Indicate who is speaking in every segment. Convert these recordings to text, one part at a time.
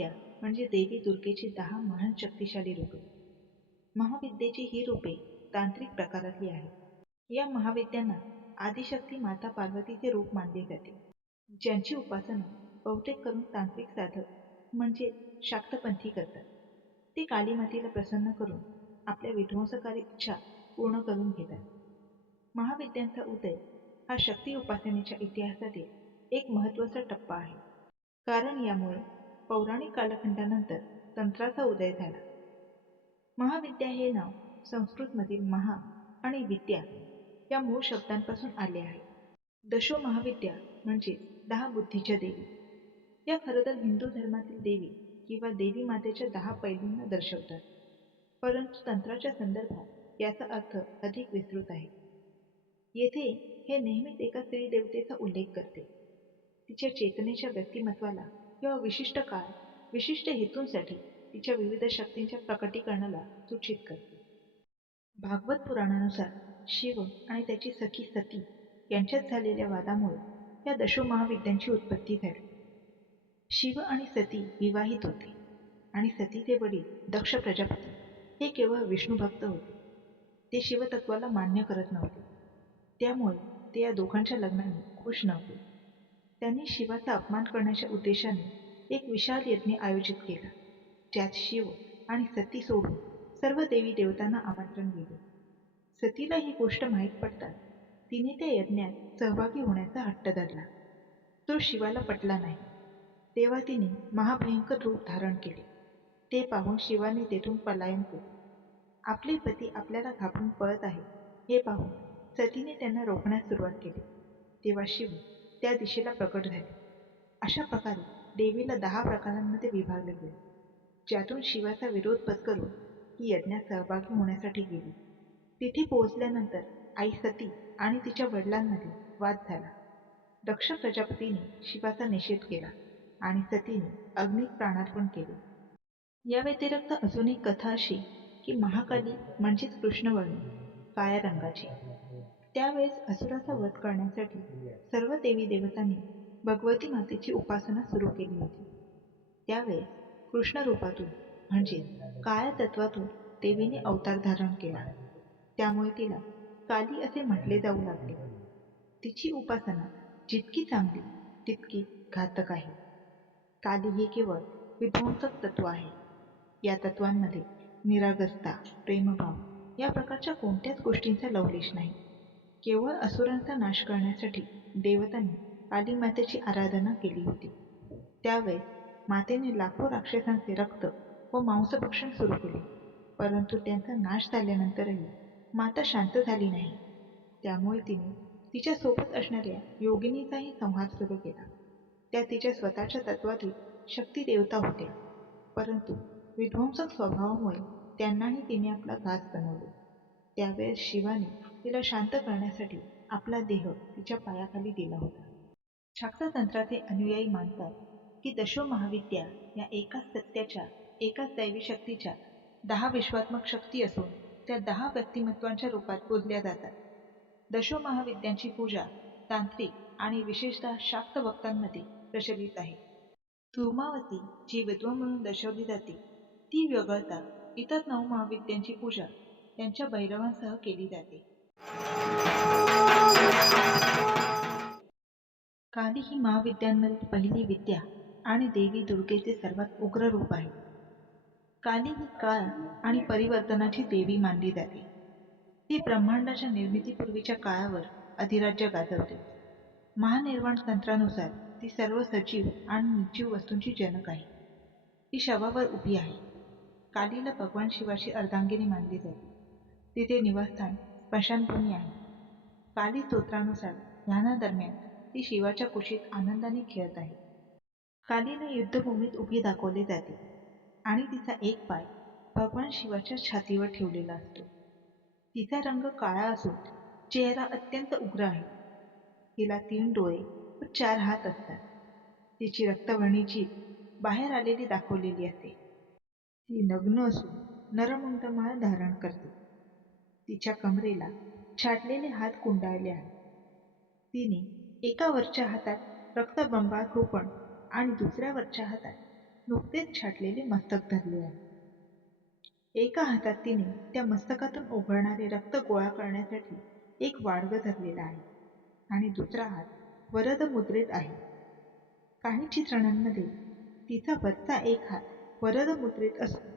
Speaker 1: विद्या म्हणजे देवी दुर्गेची दहा महान शक्तिशाली रूपे. महाविद्येची ही रूपे तांत्रिक प्रकारातली आहेत. या महाविद्यांना आदिशक्ती माता पार्वतीचे रूप मानले जाते. ज्यांची उपासना बहुतेक करून तांत्रिक साधक म्हणजे शाक्तपंथी करतात. ते कालीमातेला प्रसन्न करून आपल्या विध्वंसकारी इच्छा पूर्ण करून घेतात. महाविद्यांचा उदय हा शक्ती उपासनेच्या इतिहासातील एक महत्त्वाचा टप्पा आहे. कारण यामुळे पौराणिक कालखंडानंतर तंत्राचा उदय झाला. महाविद्या हे नाव संस्कृतमधील महा आणि विद्या या मूळ शब्दांपासून आले आहे. दशो महाविद्या म्हणजे दहा बुद्धीच्या देवी. या खरं तर हिंदू धर्मातील देवी किंवा देवी मातेच्या दहा पैलूंना दर्शवतात. परंतु तंत्राच्या संदर्भात याचा अर्थ अधिक विस्तृत आहे. येथे हे नेहमीच एका स्त्री देवतेचा उल्लेख करते. तिच्या चेतनेच्या व्यक्तिमत्वाला किंवा विशिष्ट काळ विशिष्ट हेतूंसाठी तिच्या विविध शक्तींच्या प्रकटीकरणाला सूचित करते. भागवत पुराणानुसार शिव आणि त्याची सखी सती यांच्यात झालेल्या वादामुळे या दशो महाविद्यांची उत्पत्ती झाली शिव आणि सती विवाहित होते आणि सतीचे वडील दक्ष प्रजापती हे केवळ विष्णुभक्त होते. ते शिवतत्वाला मान्य करत नव्हते. त्यामुळे ते या दोघांच्या लग्नाने खुश नव्हते. त्यांनी शिवाचा अपमान करण्याच्या उद्देशाने एक विशाल यज्ञ आयोजित केला. ज्यात शिव आणि सती सोडून सर्व देवी देवतांना आमंत्रण दिले. सतीला ही गोष्ट माहीत पडताच तिने त्या यज्ञात सहभागी होण्याचा हट्ट धरला. तो शिवाला पटला नाही. तेव्हा तिने महाभयंकर रूप धारण केले. ते पाहून शिवाने तेथून पलायन केले. आपले पती आपल्याला घाबरून पळत आहे हे पाहून सतीने त्यांना रोखण्यास सुरुवात केली. तेव्हा शिव त्या दिशेला प्रकट झाले. अशा प्रकारे देवीला दहा प्रकारांमध्ये विभागले गेले. ज्यातून शिवाचा विरोध पत्करून ही यज्ञात सहभागी होण्यासाठी गेली. तिथे पोहोचल्यानंतर आई सती आणि तिच्या वडिलांमध्ये वाद झाला. दक्ष प्रजापतीने शिवाचा निषेध केला आणि सतीने अग्नीत प्राणार्पण केले. या व्यतिरिक्त अजून एक कथा अशी की महाकाली म्हणजेच कृष्णवर्णी काळ्या रंगाची. त्यावेळेस असुराचा वध करण्यासाठी सर्व देवी देवतांनी भगवती मातेची उपासना सुरू केली होती. त्यावेळेस कृष्ण रूपातून म्हणजे काळ्या तत्वातून देवीने अवतार धारण केला. त्यामुळे तिला काली असे म्हटले जाऊ लागले. तिची उपासना जितकी चांगली तितकी घातक आहे. काली हे केवळ विध्वंसक तत्व आहे. या तत्वांमध्ये निरागसता प्रेमभाव या प्रकारच्या कोणत्याच गोष्टींचा लवलेश नाही. केवळ असुरांचा नाश करण्यासाठी देवतांनी काली मातेची आराधना केली होती. त्यावेळेस मातेने लाखो राक्षसांचे रक्त व मांसभक्षण सुरू केले. परंतु त्यांचा नाश झाल्यानंतरही माता शांत झाली नाही. त्यामुळे तिने तिच्या सोबत असणाऱ्या योगिनीचाही संहार सुरू केला. त्या तिच्या स्वतःच्या तत्वातील शक्ती देवता होत्या. परंतु विध्वंसक स्वभावामुळे त्यांनाही तिने आपला घास बनवले. त्यावेळेस शिवाने तिला शांत करण्यासाठी आपला देह तिच्या पायाखाली दिला होता. शाक्ततंत्राचे अनुयायी मानतात की दशो महाविद्या या एकाच सत्याच्या एकाच दैवी शक्तीच्या दहा विश्वात्मक शक्ती असून त्या दहा व्यक्तिमत्वांच्या रूपात पूजल्या जातात. दशो महाविद्यांची पूजा तांत्रिक आणि विशेषतः शाक्त भक्तांमध्ये प्रचलित आहे. धूमावती जी विद्वा म्हणून दर्शवली जाते ती वगळता इतर नऊ महाविद्यांची पूजा त्यांच्या भैरवांसह केली जाते. काली ही महाविद्यांमधील पहिली विद्या आणि देवी दुर्गेचे सर्वात उग्र रूप आहे. काली ही काळ आणि परिवर्तनाची देवी मानली जाते. ती ब्रह्मांडाच्या निर्मितीपूर्वीच्या काळावर अधिराज्य गाजवते. महानिर्वाण तंत्रानुसार ती सर्व सजीव आणि निर्जीव वस्तूंची जनक आहे. ती शवावर उभी आहे. कालीला भगवान शिवाची अर्धांगिनी मानली जाते. तिचे निवासस्थान स्मशानभूमी आहे काली स्तोत्रानुसार ध्यानादरम्यान ती शिवाच्या कुशीत आनंदाने खेळत आहे. कालीने युद्धभूमीत उभी दाखवले जाते आणि तिचा एक पाय भगवान शिवाच्या छातीवर ठेवलेला असतो. तिचा रंग काळा असून चेहरा अत्यंत उग्र आहे. तिला तीन डोळे व चार हात असतात. तिची रक्तवर्णी जीभ बाहेर आलेली दाखवलेली असते. ती नग्न असून नरमुंडमाळ धारण करते. तिच्या कमरेला छाटलेले हात कुंडाळले आहेत. तिने एका वरच्या हातात रक्तबंबाळ कृपण आणि दुसऱ्या वरच्या हातात नुकतेच छाटलेले मस्तक धरले आहे. एका हातात तिने त्या मस्तकातून ओघळणारे रक्त गोळा करण्यासाठी एक वाडगं धरलेला आहे आणि दुसरा हात वरद मुद्रेत आहे. काही चित्रणांमध्ये तिचा वरचा एक हात वरद मुद्रेत असून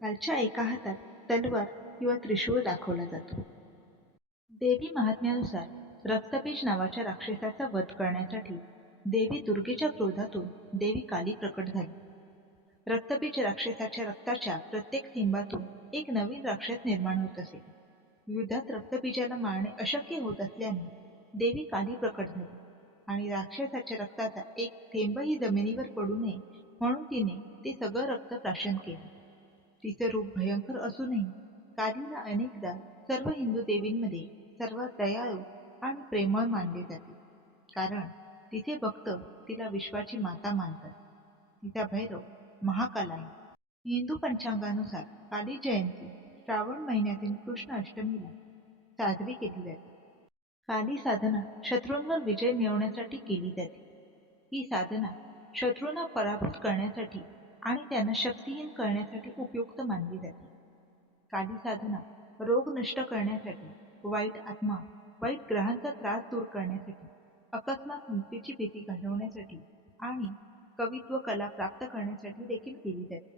Speaker 1: खालच्या एका हातात तलवार किंवा त्रिशूळ दाखवला जातो. देवी महात्म्यानुसार रक्तबीज नावाच्या राक्षसाचा वध करण्यासाठी देवी दुर्गेच्या क्रोधातून देवी काली प्रकट झाली. रक्तबीज राक्षसाच्या रक्ताच्या प्रत्येक थेंबातून एक नवीन राक्षस निर्माण होत असे. युद्धात रक्तबीजाला मारणे अशक्य होत असल्याने देवी काली प्रकट झाली आणि राक्षसाच्या रक्ताचा एक थेंबही जमिनीवर पडू नये म्हणून तिने ते सगळं रक्त प्राशन केले. तिचे रूप भयंकर असूनही कालीला अनेकदा सर्व हिंदू देवींमध्ये सर्वात दयाळू आणि प्रेमळ मानले जाते. कारण तिचे भक्त तिला विश्वाची माता मानतात. तिचा भैरव महाकाल आहे हिंदू पंचांगानुसार काली जयंती श्रावण महिन्यातील कृष्ण अष्टमीला साजरी केली जाते. काली साधना शत्रूंवर विजय मिळवण्यासाठी केली जाते. ही साधना शत्रूंना पराभूत करण्यासाठी आणि त्यांना शक्तिहीन करण्यासाठी उपयुक्त मानली जाते. काली साधना रोग नष्ट करण्यासाठी वाईट आत्मा वाईट ग्रहांचा त्रास दूर करण्यासाठी अकस्मात मृत्यूची भीती घालवण्यासाठी आणि कवित्व कला प्राप्त करण्यासाठी देखील केली जाते.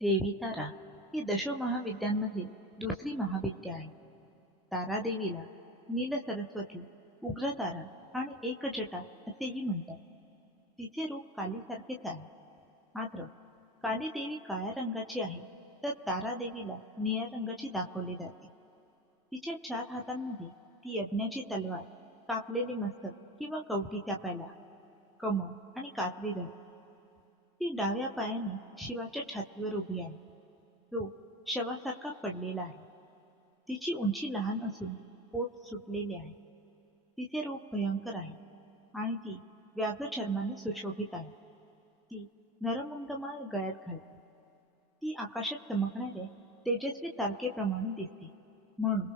Speaker 1: देवी तारा ही दशो महाविद्यांमध्ये दुसरी महाविद्या आहे. तारा देवीला नील सरस्वती उग्र तारा आणि एकजटा असेही म्हणतात. तिचे रूप कालीसारखेच आहे मात्र काली देवी काळ्या रंगाची आहे तर तारा देवीला निळ्या रंगाची दाखवली जाते. तिच्या चार हातांमध्ये ती यज्ञाची तलवार कापलेले मस्तक किंवा कवटीचा पेला, कमळ आणि कात्री धरते ती डाव्या पायाने शिवाच्या छातीवर उभी आहे. तो शवासारखा पडलेला आहे. तिची उंची लहान असून पोट सुटलेले आहे. तिचे रूप भयंकर आहे आणि ती व्याघ्र चर्माने सुशोभित आहे. ती नरमुंडमाळ गळ्यात घालते. ती आकाशात चमकणाऱ्या तेजस्वी तारकेप्रमाणे दिसते. म्हणून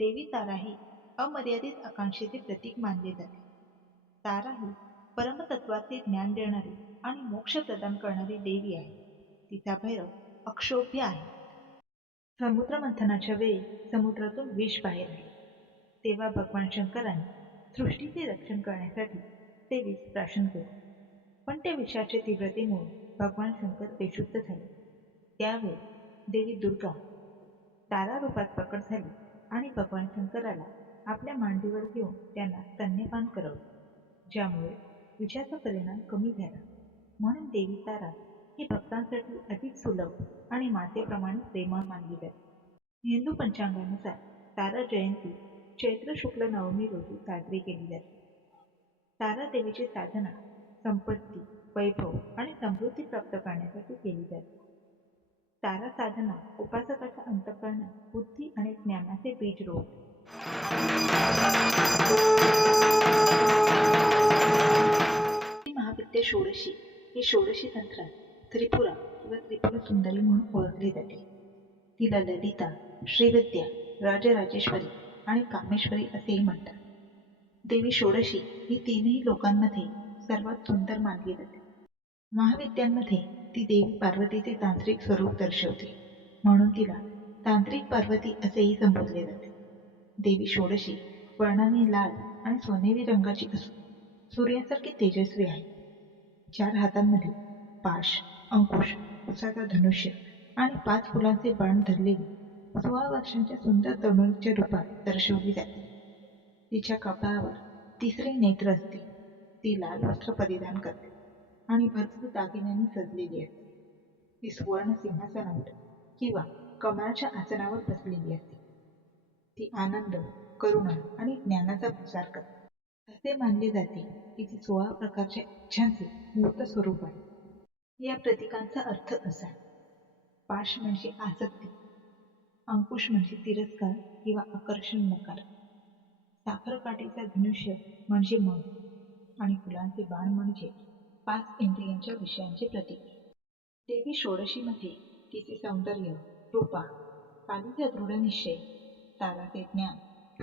Speaker 1: देवी तारा ही अमर्यादित आकांक्षेचे प्रतीक मानले जाते. तारा ही परमतत्वाचे ज्ञान देणारी आणि मोक्ष प्रदान करणारी देवी आहे. तिचा भैरव अक्षोभ्य आहे. समुद्रमंथनाच्या वेळी समुद्रातून विष बाहेर आले. तेव्हा भगवान शंकराने सृष्टीचे रक्षण करण्यासाठी तेवीस प्राशन केले पण त्या विषाच्या तीव्रतेमुळे भगवान शंकर बेशुद्ध झाले. त्यावेळी देवी दुर्गा तारा रूपात प्रकट झाली आणि भगवान शंकराला आपल्या मांडीवर घेऊन त्यांना स्तन्यपान करवले. ज्यामुळे विषाचा परिणाम कमी झाला. म्हणून देवी तारा ही भक्तांसाठी अधिक सुलभ आणि मातेप्रमाणे प्रेमळ मानली जाते. हिंदू पंचांगानुसार तारा जयंती चैत्र शुक्ल नवमी रोजी साजरी केली जाते. तारादेवीची साधना संपत्ती वैभव आणि समृद्धी प्राप्त करण्यासाठी केली जाते. तारा साधना उपासकाच्या अंतःकरणात बुद्धी आणि ज्ञानाचे बीज रोवते. महाविद्या षोडशी ही षोडशी तंत्रात त्रिपुरा किंवा त्रिपुरा सुंदरी म्हणून ओळखली जाते. तिला ललिता श्रीविद्या राजराजेश्वरी आणि कामेश्वरी असेही म्हणतात. देवी षोडशी ही तीनही लोकांमध्ये सर्वात सुंदर मानली जाते. महाविद्यांमध्ये ती देवी पार्वतीचे तांत्रिक स्वरूप दर्शवते म्हणून तिला तांत्रिक पार्वती असेही संबोधले जाते. देवी षोडशी वर्णाने लाल आणि सोनेरी रंगाची असून सूर्यासारखी तेजस्वी आहे. चार हातांमध्ये पाश अंकुश उसाचा धनुष्य आणि पाच फुलांचे बाण धरलेली सोळा वर्षांच्या सुंदर तरुणीच्या रूपात दर्शवली जाते. तिच्या कपाळावर तिसरे नेत्र असते ती लाल वस्त्र परिधान करते आणि भरपूर दागिन्यांनी सजलेली असते. ती सुवर्ण सिंहासनावर किंवा कमळाच्या आसनावर बसलेली असते. ती आनंद करुणा आणि ज्ञानाचा प्रसार करते. असे मानले जाते की ती सोळा प्रकारच्या इच्छांचे मूर्त स्वरूप आहे. या प्रतीकांचा अर्थ असा पाश म्हणजे आसक्ती अंकुश म्हणजे तिरस्कार किंवा आकर्षण नकार. साखरकाठीचा धनुष्य म्हणजे मन आणि फुलांचे बाण म्हणजे पाच इंद्रियांच्या विषयांचे प्रतीक. देवी षोडशीमध्ये तिचे सौंदर्य रूपा कालीचा दृढ निश्चय ताराचे ज्ञान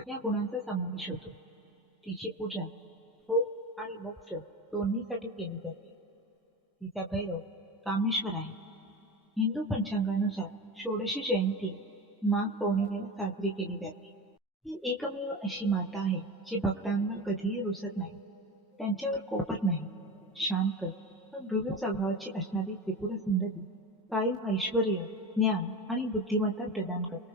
Speaker 1: या गुणांचा समावेश होतो. तिची पूजा भोग आणि मोक्ष दोन्हीसाठी केली जाते. तिचा भैरव कामेश्वर आहे. हिंदू पंचांगानुसार षोडशी जयंती माघ पौर्णिमेला साजरी केली जाते. ही एकमेव अशी माता आहे जी भक्तांना कधीही रुसत नाही. त्यांच्यावर कोपत नाही. शांत पण मृदू स्वभावाची असणारी त्रिपुर सुंदरी कायम ऐश्वर्य, ज्ञान आणि बुद्धिमत्ता प्रदान करते.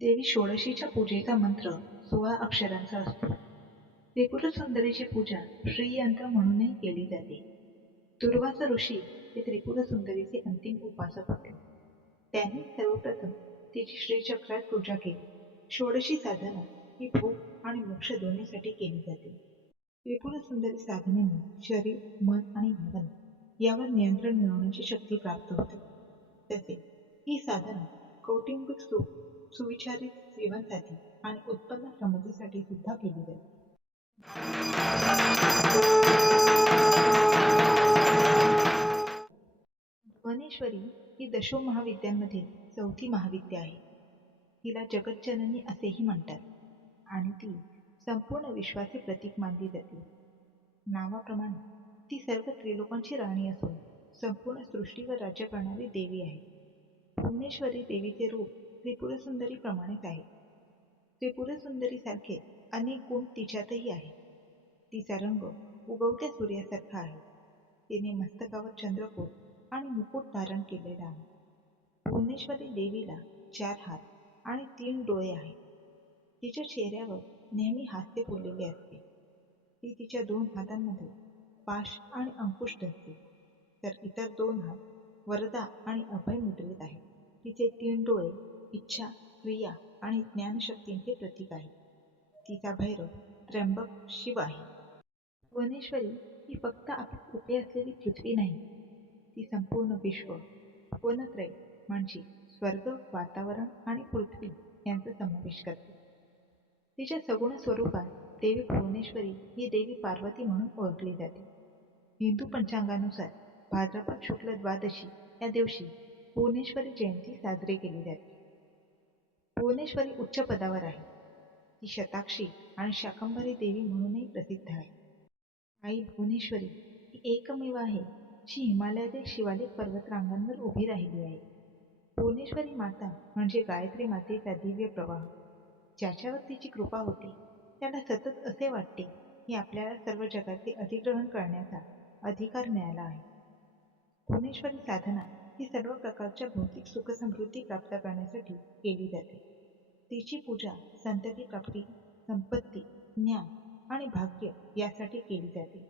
Speaker 1: देवी षोडशीच्या पूजेचा मंत्र सोळा अक्षरांचा असतो. त्रिपुर सुंदरीची पूजा श्रीयंत्र म्हणूनही केली जाते. दुर्वासा ऋषी हे त्रिपुर सुंदरीचे अंतिम उपासक होते. त्यांनी सर्वप्रथम तिची श्रीचक्रात पूजा केली. षोडशी साधना ही भूक आणि मोक्ष दोन्हीसाठी केली जाते. त्रिपुर सुंदर साधनेने शरीर मन आणि भावना यावर नियंत्रण मिळवण्याची शक्ती प्राप्त होते. तसेच ही साधना कौटुंबिक सुख सुविचारित जीवनसाठी आणि उत्पन्न समृद्धीसाठी सुद्धा केली जाते. भुवनेश्वरी ही दशो महाविद्यांमधील चौथी महाविद्या आहे. तिला जगज्जननी असेही म्हणतात. आणि ती संपूर्ण विश्वाचे प्रतीक मानली जाते. नावाप्रमाणे ती सर्व त्रिलोकांची राणी असून संपूर्ण सृष्टीवर राज्य करणारी देवी आहे. भुवनेश्वरी देवीचे रूप त्रिपुरसुंदरी प्रमाणेच आहे. त्रिपुरसुंदरीसारखे अनेक गुण तिच्यातही आहेत. तिचा रंग उगवत्या सूर्यासारखा आहे. तिने मस्तकावर चंद्रकोर आणि मुकुट धारण केलेला आहे. भुवनेश्वरी देवीला चार हात आणि तीन डोळे आहेत. तिच्या चेहऱ्यावर नेहमी हास्य फुललेले असते. ती तिच्या दोन हातांमध्ये पाश आणि अंकुश धरते. तर इतर दोन हात वरदा आणि अभय मुद्रेत आहेत. तिचे तीन डोळे इच्छा क्रिया आणि ज्ञानशक्तींचे प्रतीक आहे तिचा भैरव त्र्यंबक शिव आहे. भुवनेश्वरी ही फक्त आपली कुठे असलेली पृथ्वी नाही. ती संपूर्ण विश्व वनत्रय म्हणजे स्वर्ग वातावरण आणि पृथ्वी यांचा समावेश करते. तिच्या सगुण स्वरूपात देवी भुवनेश्वरी ही देवी पार्वती म्हणून ओळखली जाते. हिंदू पंचांगानुसार भाद्रपद शुक्ल द्वादशी या दिवशी भुवनेश्वरी जयंती साजरी केली जाते. भुवनेश्वरी उच्च पदावर आहे. ती शताक्षी आणि शाकंभरी देवी म्हणूनही प्रसिद्ध आहे. आई भुवनेश्वरी ही एकमेव आहे जी हिमालयातील शिवालिक पर्वतरांगांवर उभी राहिली आहे. भुवनेश्वरी माता म्हणजे गायत्री मातेचा दिव्य प्रवाह. ज्याच्यावर तिची कृपा होती त्याला सतत असे वाटते की आपल्याला सर्व जगाचे अधिग्रहण करण्याचा अधिकार मिळाला आहे. भुवनेश्वरी साधना ही सर्व प्रकारच्या भौतिक सुखसमृद्धी प्राप्त करण्यासाठी केली जाते. तिची पूजा संतती प्राप्ती संपत्ती ज्ञान आणि भाग्य यासाठी केली जाते.